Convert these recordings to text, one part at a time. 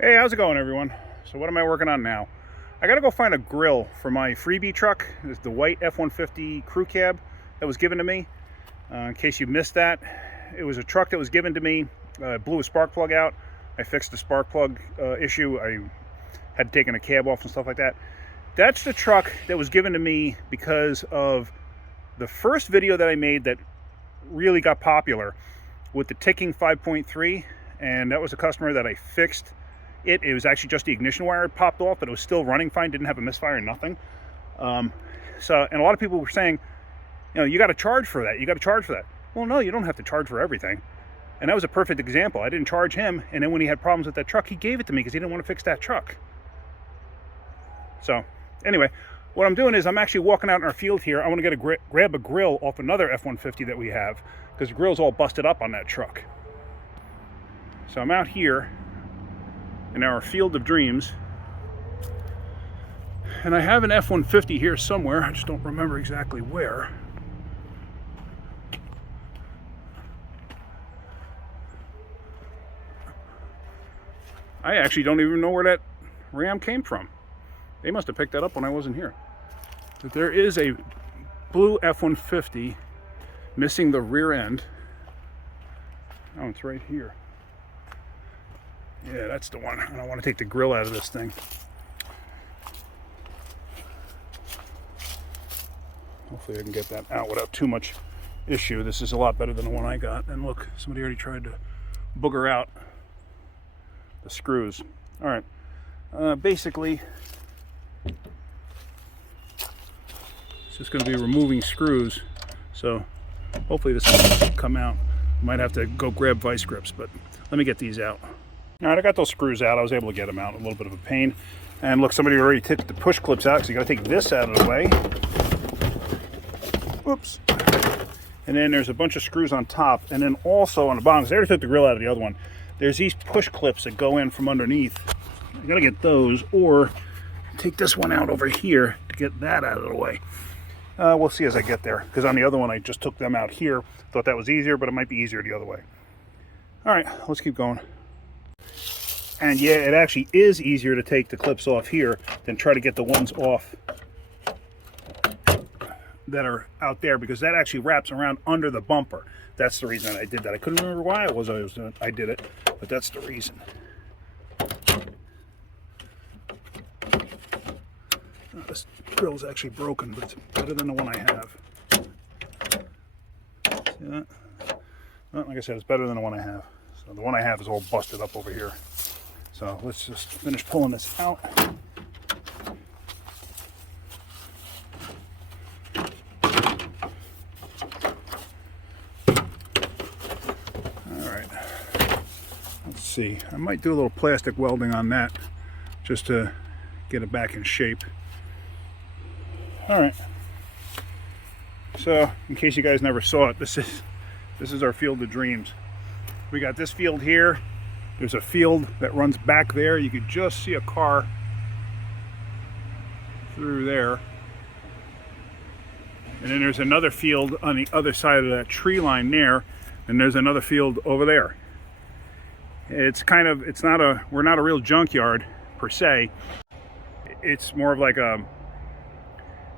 Hey, how's it going, everyone? So what am I working on now? I gotta go find a grill for my Freebie truck. It's the white F-150 crew cab that was given to me. In case you missed that, it was a truck that was given to me. Blew a spark plug out. I fixed the spark plug issue. I had taken a cab off and stuff like that. That's the truck that was given to me because of the first video that I made that really got popular with the ticking 5.3, and that was a customer that I fixed. It was actually just the ignition wire had popped off, but it was still running fine, didn't have a misfire, nothing. And a lot of people were saying, you got to charge for that. You got to charge for that. Well, no, you don't have to charge for everything. And that was a perfect example. I didn't charge him, and then when he had problems with that truck, he gave it to me because he didn't want to fix that truck. So anyway, what I'm doing is I'm actually walking out in our field here. I want to get grab a grill off another F-150 that we have because the grill's all busted up on that truck. So I'm out here in our field of dreams, and I have an F-150 here somewhere. I just don't remember exactly where. I actually don't even know where that Ram came from. They must have picked that up when I wasn't here. But there is a blue F-150 missing the rear end. Oh, it's right here. Yeah, that's the one. I don't want to take the grill out of this thing. Hopefully I can get that out without too much issue. This is a lot better than the one I got. And look, somebody already tried to booger out the screws. All right. Basically, it's just going to be removing screws. So hopefully this will come out. Might have to go grab vice grips, but let me get these out. All right, I got those screws out. I was able to get them out. A little bit of a pain. And look, somebody already took the push clips out, so you got to take this out of the way. Whoops. And then there's a bunch of screws on top, and then also on the bottom, because I already took the grill out of the other one, there's these push clips that go in from underneath. I got to get those, or take this one out over here to get that out of the way. We'll see as I get there, because on the other one, I just took them out here. Thought that was easier, but it might be easier the other way. All right, let's keep going. And yeah, it actually is easier to take the clips off here than try to get the ones off that are out there, because that actually wraps around under the bumper. That's the reason I did that. I couldn't remember why I did it, but that's the reason. This grill is actually broken, but it's better than the one I have. See that? Well, like I said, it's better than the one I have. So the one I have is all busted up over here. So let's just finish pulling this out. All right. Let's see. I might do a little plastic welding on that just to get it back in shape. All right. So, in case you guys never saw it, this is our field of dreams. We got this field here. There's a field that runs back there. You could just see a car through there. And then there's another field on the other side of that tree line there. And there's another field over there. We're not a real junkyard per se. It's more of like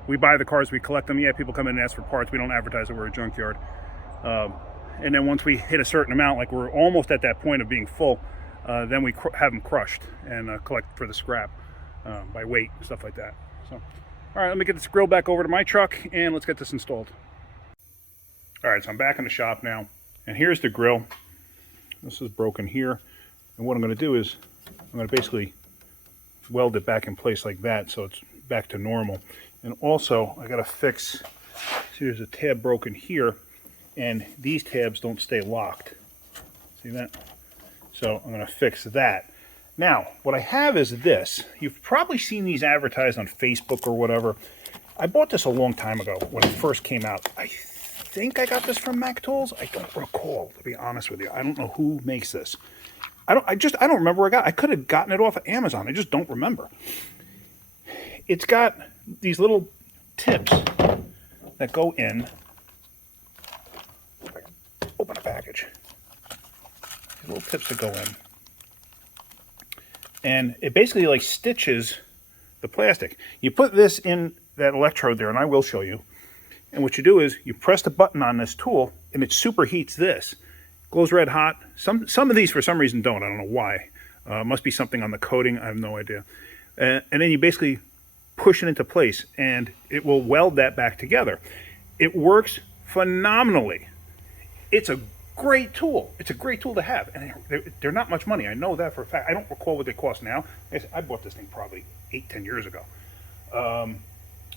we buy the cars, we collect them. Yeah, people come in and ask for parts. We don't advertise that we're a junkyard. And then once we hit a certain amount, like we're almost at that point of being full, then we have them crushed and collect for the scrap by weight, stuff like that. So, all right, let me get this grill back over to my truck and let's get this installed. All right, so I'm back in the shop now, and here's the grill. This is broken here, and what I'm going to do is I'm going to basically weld it back in place like that so it's back to normal. And also, I got to fix, see there's a tab broken here, and these tabs don't stay locked. See that? So I'm going to fix that. Now, what I have is this. You've probably seen these advertised on Facebook or whatever. I bought this a long time ago when it first came out. I think I got this from Mac Tools. I don't recall, to be honest with you. I don't know who makes this. I don't remember where I got it. I could have gotten it off of Amazon. I just don't remember. It's got these little tips that go in. Open a package. These little tips that go in. and it basically like stitches the plastic. You put this in that electrode there, and I will show you. And what you do is you press the button on this tool, and it superheats this. Glows red hot. Some of these for some reason don't. I don't know why. Must be something on the coating. I have no idea. And then you basically push it into place, and it will weld that back together. It works phenomenally. It's a great tool. It's a great tool to have, and they're not much money. I know that for a fact. I don't recall what they cost now. I bought this thing probably 8-10 years ago.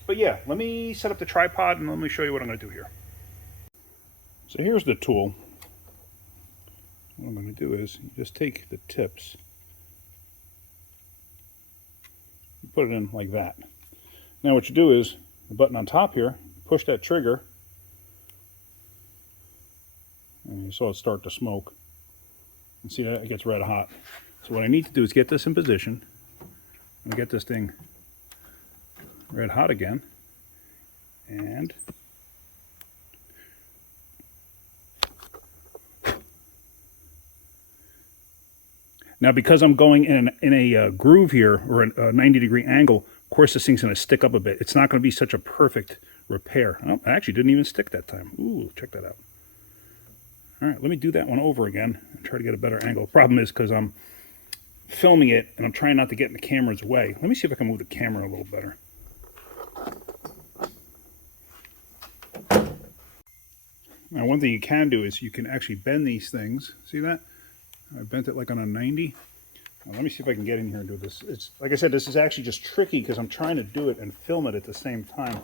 But yeah, let me set up the tripod and let me show you what I'm going to do here. So here's the tool. What I'm going to do is you just take the tips, you put it in like that. Now what you do is the button on top here, push that trigger, and you saw it start to smoke. And see that it gets red hot. So what I need to do is get this in position and get this thing red hot again, and now because I'm going in a groove here, or a 90-degree angle, of course this thing's going to stick up a bit. It's not going to be such a perfect repair. Oh, I actually didn't even stick that time. Ooh, check that out. All right, let me do that one over again and try to get a better angle. The problem is because I'm filming it and I'm trying not to get in the camera's way. Let me see if I can move the camera a little better. Now, one thing you can do is you can actually bend these things. See that? I bent it like on a 90. Now, let me see if I can get in here and do this. It's like I said, this is actually just tricky because I'm trying to do it and film it at the same time. So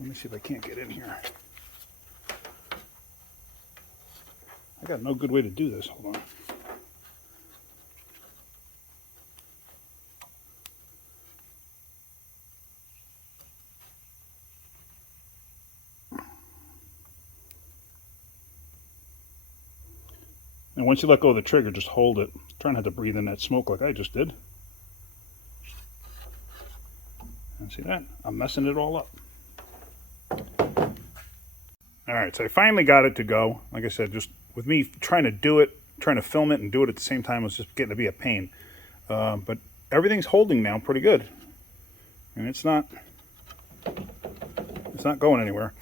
let me see if I can't get in here. I got no good way to do this. Hold on. And once you let go of the trigger, just hold it. Try not to breathe in that smoke like I just did. And see that? I'm messing it all up. All right, so I finally got it to go. Like I said, just with me trying to do it, trying to film it and do it at the same time was just getting to be a pain. But everything's holding now pretty good. And it's not going anywhere.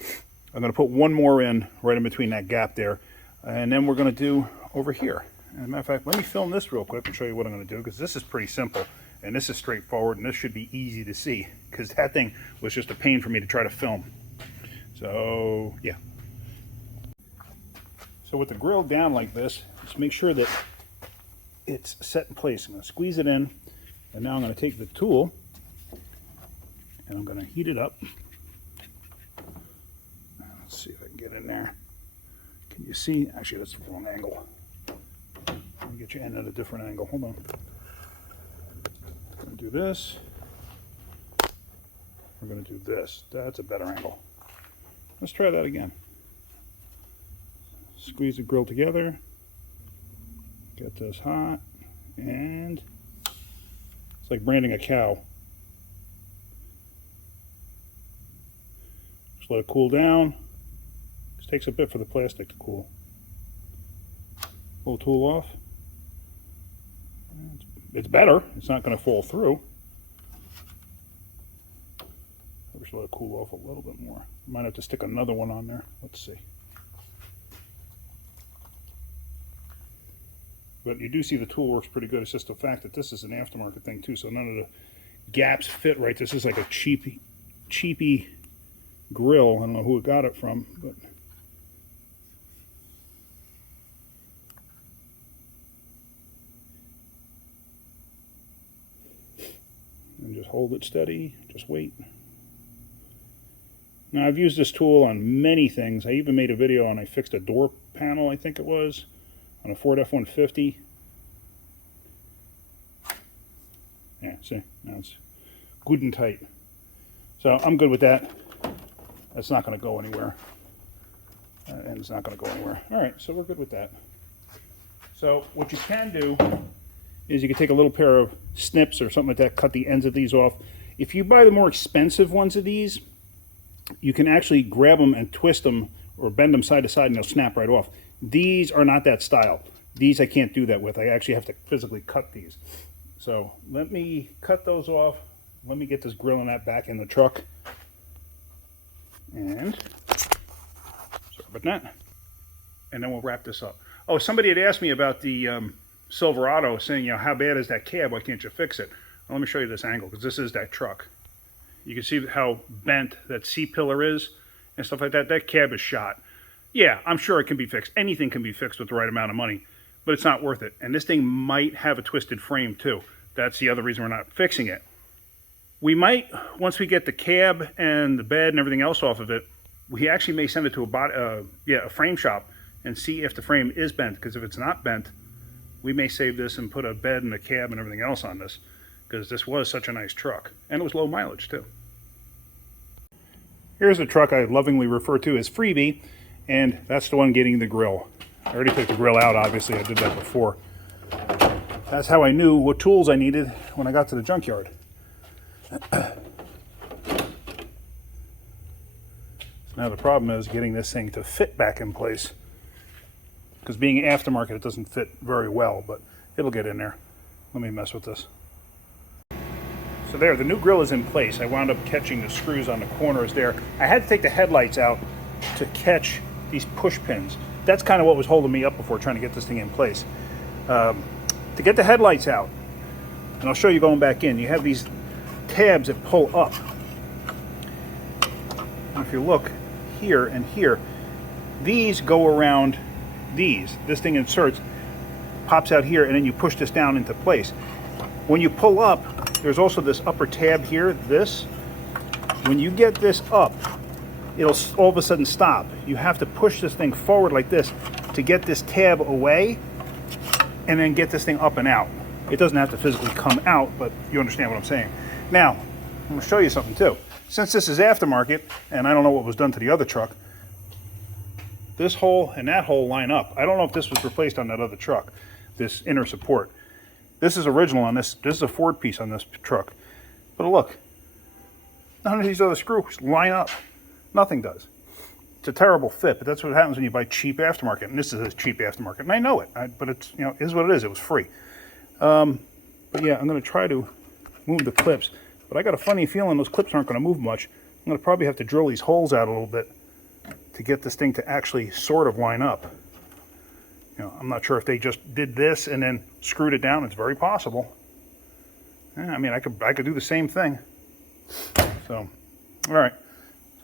I'm going to put one more in right in between that gap there. And then we're going to do over here. As a matter of fact, let me film this real quick and show you what I'm going to do, because this is pretty simple and this is straightforward and this should be easy to see, because that thing was just a pain for me to try to film. So yeah. So with the grill down like this, just make sure that it's set in place. I'm going to squeeze it in, and now I'm going to take the tool and I'm going to heat it up. Let's see if I can get in there. Can you see? Actually, that's the wrong angle. Let me get you in at a different angle. Hold on. I'm going to do this. We're going to do this. That's a better angle. Let's try that again. Squeeze the grill together. Get this hot. And it's like branding a cow. Just let it cool down. It takes a bit for the plastic to cool. Pull the tool off. It's better. It's not going to fall through. I'll just let it cool off a little bit more. Might have to stick another one on there. Let's see. But you do see the tool works pretty good. It's just the fact that this is an aftermarket thing too, so none of the gaps fit right. This is like a cheapy grill. I don't know who got it from, but and just hold it steady, just wait. Now I've used this tool on many things. I even made a video on, I fixed a door panel, I think it was, on a Ford F-150. Yeah, see, now it's good and tight. So I'm good with that. That's not going to go anywhere. And it's not going to go anywhere. All right, so we're good with that. So what you can do is you can take a little pair of snips or something like that, cut the ends of these off. If you buy the more expensive ones of these, you can actually grab them and twist them or bend them side to side and they'll snap right off. These are not that style. These I can't do that with. I actually have to physically cut these. So let me cut those off. Let me get this grill and that back in the truck. And sorry about that. And then we'll wrap this up. Oh, somebody had asked me about the Silverado, saying, you know, how bad is that cab? Why can't you fix it? Well, let me show you this angle, because this is that truck. You can see how bent that C-pillar is and stuff like that. That cab is shot. Yeah, I'm sure it can be fixed. Anything can be fixed with the right amount of money, but it's not worth it. And this thing might have a twisted frame too. That's the other reason we're not fixing it. We might, once we get the cab and the bed and everything else off of it, we actually may send it to a frame shop and see if the frame is bent, because if it's not bent, we may save this and put a bed and a cab and everything else on this, because this was such a nice truck. And it was low mileage too. Here's a truck I lovingly refer to as Freebie, and that's the one getting the grill. I already took the grill out, obviously. I did that before. That's how I knew what tools I needed when I got to the junkyard. Now the problem is getting this thing to fit back in place, because being aftermarket, it doesn't fit very well, but it'll get in there. Let me mess with this. So there, the new grill is in place. I wound up catching the screws on the corners there. I had to take the headlights out to catch these push pins. That's kind of what was holding me up before trying to get this thing in place. To get the headlights out, and I'll show you going back in, you have these tabs that pull up. And if you look here and here, these go around these. This thing inserts, pops out here, and then you push this down into place. When you pull up, there's also this upper tab here, this. When you get this up, it'll all of a sudden stop. You have to push this thing forward like this to get this tab away and then get this thing up and out. It doesn't have to physically come out, but you understand what I'm saying. Now, I'm going to show you something too. Since this is aftermarket, and I don't know what was done to the other truck, this hole and that hole line up. I don't know if this was replaced on that other truck, this inner support. This is original on this. This is a Ford piece on this truck. But look, none of these other screws line up. Nothing does. It's a terrible fit, but that's what happens when you buy cheap aftermarket. And this is a cheap aftermarket, and I know it. But it's, you know, it is what it is. It was free. But yeah, I'm going to try to move the clips. But I got a funny feeling those clips aren't going to move much. I'm going to probably have to drill these holes out a little bit to get this thing to actually sort of line up. You know, I'm not sure if they just did this and then screwed it down. It's very possible. Yeah, I mean, I could do the same thing. So, all right.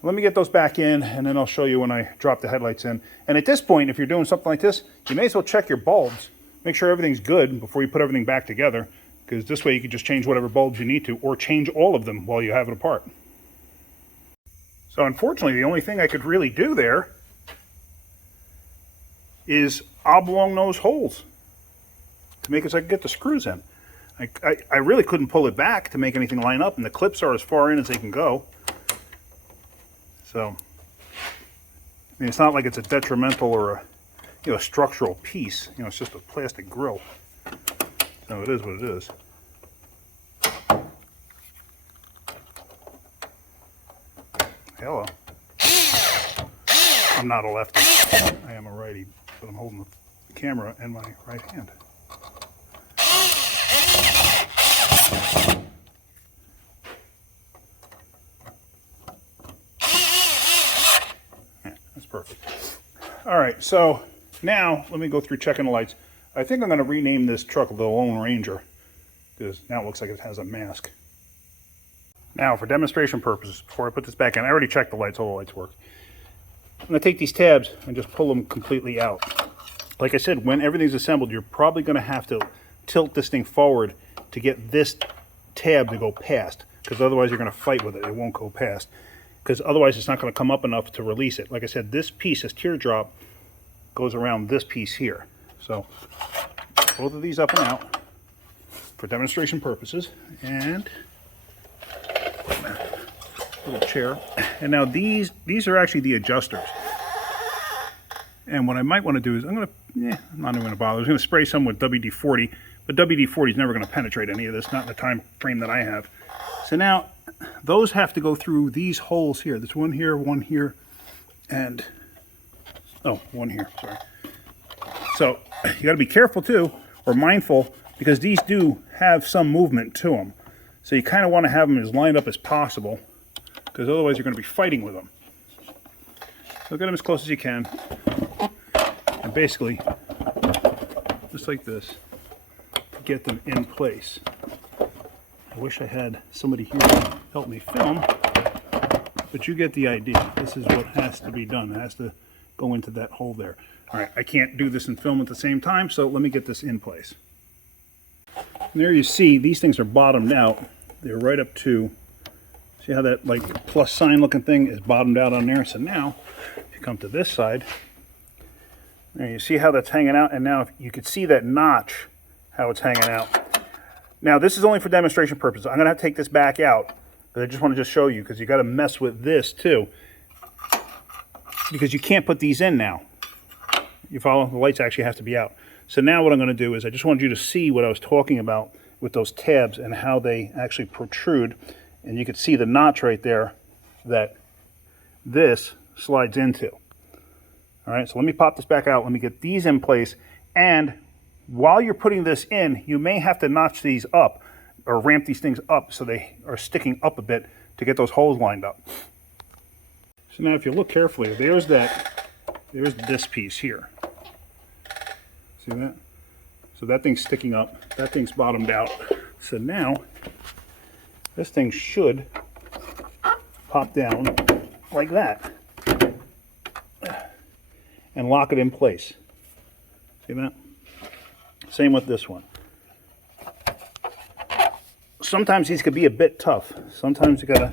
Let me get those back in, and then I'll show you when I drop the headlights in. And at this point, if you're doing something like this, you may as well check your bulbs. Make sure everything's good before you put everything back together, because this way you can just change whatever bulbs you need to, or change all of them while you have it apart. So unfortunately, the only thing I could really do there is oblong those holes to make it so I can get the screws in. I really couldn't pull it back to make anything line up, and the clips are as far in as they can go. So, I mean, it's not like it's a detrimental or a, you know, structural piece. You know, it's just a plastic grill. So it is what it is. Hello. I'm not a lefty. I am a righty, but I'm holding the camera in my right hand. Perfect. All right, so now let me go through checking the lights. I think I'm going to rename this truck the Lone Ranger, because now it looks like it has a mask. Now, for demonstration purposes, before I put this back in, I already checked the lights, all the lights work. I'm going to take these tabs and just pull them completely out. Like I said, when everything's assembled, you're probably going to have to tilt this thing forward to get this tab to go past, because otherwise you're going to fight with it. It won't go past, because otherwise it's not going to come up enough to release it. Like I said, this piece, this teardrop, goes around this piece here. So both of these up and out for demonstration purposes. And little chair. And now these are actually the adjusters. And what I might want to do is I'm not even going to bother. I was going to spray some with WD-40, but WD-40 is never going to penetrate any of this, not in the time frame that I have. So now those have to go through these holes here. There's one here, and one here, sorry. So you got to be careful too, or mindful, because these do have some movement to them. So you kind of want to have them as lined up as possible, because otherwise you're going to be fighting with them. So get them as close as you can, and basically, just like this, get them in place. I wish I had somebody here to help me film, but you get the idea. This is what has to be done. It has to go into that hole there. All right, I can't do this and film at the same time, so let me get this in place. And there you see, these things are bottomed out. They're right up to, see how that like plus sign looking thing is bottomed out on there? So now, if you come to this side, there you see how that's hanging out, and now if you can see that notch, how it's hanging out. Now this is only for demonstration purposes. I'm gonna have to take this back out, but I just want to just show you, because you got to mess with this too, because you can't put these in now. You follow? The lights actually have to be out. So now what I'm going to do is I just wanted you to see what I was talking about with those tabs and how they actually protrude. And you can see the notch right there that this slides into. All right, so let me pop this back out. Let me get these in place. And while you're putting this in, you may have to notch these up or ramp these things up so they are sticking up a bit to get those holes lined up. So now if you look carefully, there's this piece here. See that? So that thing's sticking up, that thing's bottomed out. So now, this thing should pop down like that and lock it in place. See that? Same with this one. Sometimes these could be a bit tough. Sometimes you gotta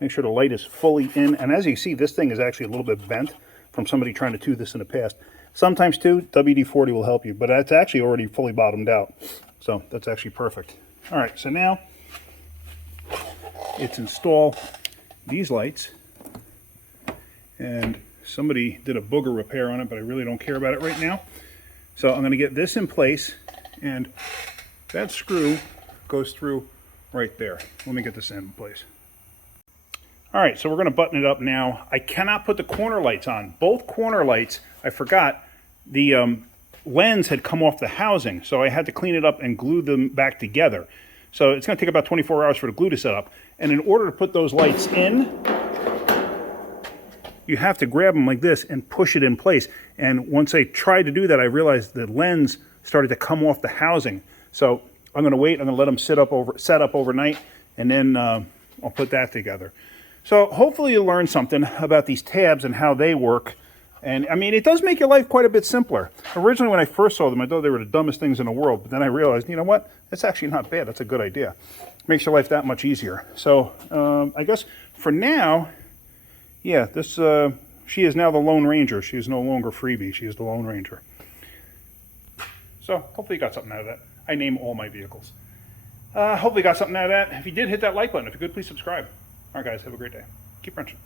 make sure the light is fully in. And as you see, this thing is actually a little bit bent from somebody trying to do this in the past. Sometimes too, WD-40 will help you, but it's actually already fully bottomed out. So that's actually perfect. All right, so now it's install these lights. And somebody did a booger repair on it, but I really don't care about it right now. So I'm gonna get this in place, and that screw goes through right there. Let me get this in place. All right, so we're gonna button it up now. I cannot put the corner lights on. Both corner lights, I forgot, the lens had come off the housing, so I had to clean it up and glue them back together. So it's gonna take about 24 hours for the glue to set up. And in order to put those lights in, you have to grab them like this and push it in place. And once I tried to do that, I realized the lens started to come off the housing. So I'm gonna wait, I'm gonna let them set up overnight, and then I'll put that together. So hopefully you learned something about these tabs and how they work. And I mean, it does make your life quite a bit simpler. Originally when I first saw them, I thought they were the dumbest things in the world, but then I realized, you know what? That's actually not bad. That's a good idea. Makes your life that much easier. So I guess for now, yeah, this she is now the Lone Ranger. She is no longer Freebie. She is the Lone Ranger. So hopefully you got something out of that. I name all my vehicles. Hopefully you got something out of that. If you did, hit that like button. If you could, please subscribe. All right, guys, have a great day. Keep wrenching.